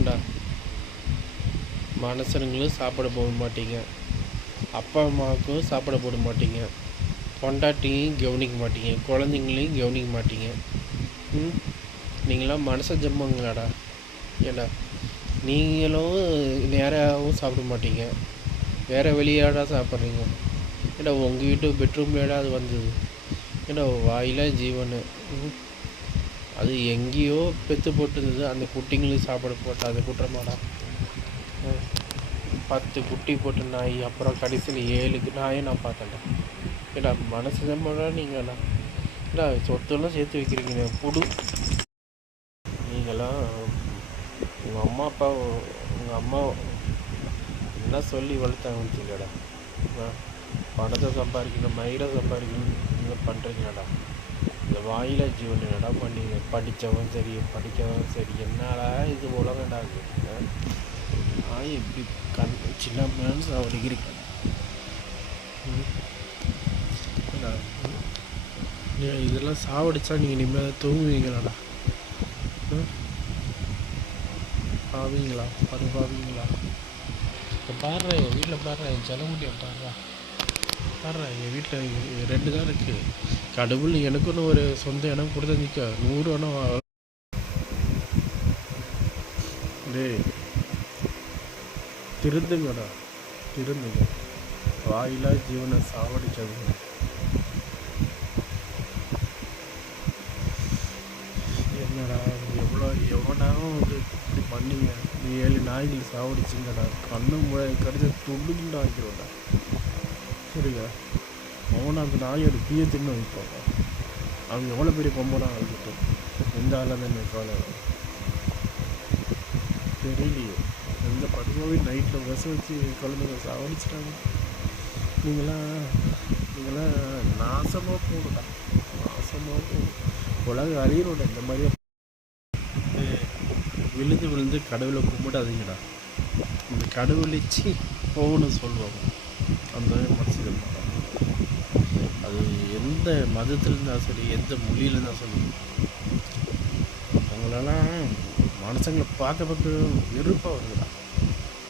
ஏண்டா மனுஷனுங்களும் சாப்பிட போட மாட்டீங்க, அப்பா அம்மாவுக்கும் சாப்பிட போட மாட்டீங்க, பொண்டாட்டியும் கவனிக்க மாட்டீங்க, குழந்தைங்களையும் கவனிக்க மாட்டீங்க. நீங்களாம் மனச ஜம்மங்களாடா. ஏண்டா நீங்களும் நேராகவும் சாப்பிட மாட்டீங்க, வேறு வெளியாடா சாப்பிட்றீங்க. ஏடா உங்கள் வீட்டு பெட்ரூம்லேடா அது வந்தது. ஏடா வாயில ஜீவனு. அது எங்கேயோ பெற்று போட்டுருந்தது, அந்த குட்டிங்களுக்கு சாப்பிட போட்ட அது குற்றமாடா. 10 குட்டி போட்டு நாய், அப்புறம் கடைசியில் 7 நாயை நான் பார்த்தேன்டா. ஏடா மனசு ஜம்மடா நீங்கள்டா. ஏடா சொத்தெல்லாம் சேர்த்து வைக்கிறீங்க புடு. நீங்களாம் உங்கள் அம்மா அப்பா உங்கள் அம்மா என்ன சொல்லி வளர்த்தாங்க வச்சுக்கடா. பணத்தை சம்பாதிக்கணும், மயிரை சம்பாதிக்கணும் நீங்கள் பண்ணுறீங்கடா. இந்த வாயில ஜீவன் என்னடா பண்ணீங்க? படித்தவன் சரி படித்தவன் சரி, என்னடா இது உலகண்டா இது. நாய் இப்படி சின்ன மேன்ஸ் அவடிக்கிறீங்க. இதெல்லாம் சாவடிச்சா நீங்கள் இனிமேல் தூங்குவீங்களாடா? பாவீங்களா? பாவீங்களா? இப்போ பாடுறேன், என் வீட்டில் பாடுறேன், என் செலவுட்டியை பாடுறேன். என் வீட்டில் 2 தான் இருக்குது. கடவுள் எனக்குன்னு ஒரு சொந்த இடம் கொடுத்து நிற்க 100 இடம். டேய் திருந்துங்கடா, திருந்துங்க. வாயிலா ஜீவனை சாவடிச்சதுங்க. என்னடா எவனாலும் வந்து இப்படி பண்ணீங்க. 7 நாய்கள் சாவடிச்சிங்கடா. கண்ணு கடிச்ச துண்டுண்டா ஆக்கிடும்டா. சரிங்க, அவனை அந்த நாயோட தீய தின்னு வைப்பாங்க. அவங்க எவ்வளோ பெரிய கொம்பனாக இருக்கட்டும், எந்த ஆளாக என்ன காலை தெரியலையே. எந்த படுவாவே நைட்டில் விச வச்சு குழந்தைங்க சாவடிச்சிட்டாங்க. நீங்களாம் நாசமாக போகணுடா, நாசமாக போகணும். உலக அறியணுடா. இந்த மாதிரியே விழுந்து கடவுளை கும்பிடாதீங்கடா. இந்த கடவுளிச்சு போகணும்னு சொல்லுவாங்க. அந்த மனசு அது எந்த மதத்தில் இருந்தால் சரி, எந்த மொழியில் இருந்தால் சரி, அவங்களெல்லாம் மனுஷங்களை பார்க்க வெறுப்பாக வருதுடா.